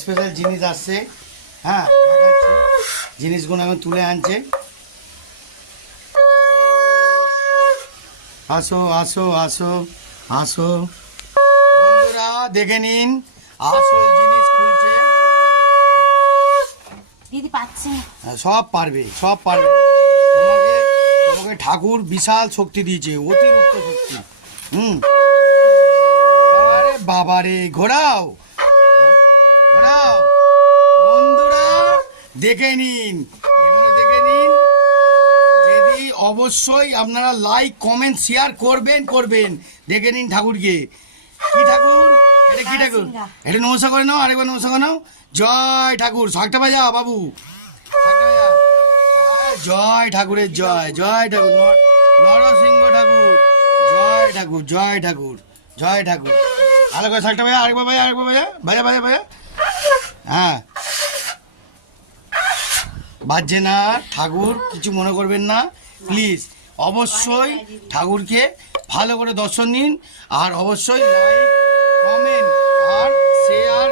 Special জিনিস আসছে। হ্যাঁ, দেখাচ্ছি জিনিসগুলো আমি তুলে আনছে। আসো আসো আসো আসো বন্ধুরা, দেখে নিন আসল জিনিস খুলছে। দিদি পাচ্ছে। সব পারবে, সব পারবে। তোমাকে তোমাকে ঠাকুর বিশাল শক্তি দিয়েছে, অতিরিক্ত শক্তি। আরে বাবা রে, ঘোরাও ঘোরাও। বন্ধুরা দেখে নিন, এগুলো দেখে নিন। যদি অবশ্যই আপনারা লাইক কমেন্ট শেয়ার করবেন। দেখে নিন ঠাকুরকে। কি ঠাকুর এটা? কি ঠাকুর এটা? নমস্কার করে নাও, আরেকবার নমস্কার করে নাও। জয় ঠাকুর, শাকটা বাজা বাবু, শাকটা বাজা। জয় ঠাকুরের জয়, জয় ঠাকুর, নরসিংহ ঠাকুর, জয় ঠাকুর, জয় ঠাকুর, জয় ঠাকুর। ভালো করে শাকটা বাজা, আরেকবার বাজা, আরেকবার বাজা, বাজা বাজা বাজা। হ্যাঁ, বাজছে না। ঠাকুর কিছু মনে করবেন না প্লিজ। অবশ্যই ঠাকুরকে ভালো করে দর্শন নিন, আর অবশ্যই লাইক কমেন্ট আর শেয়ার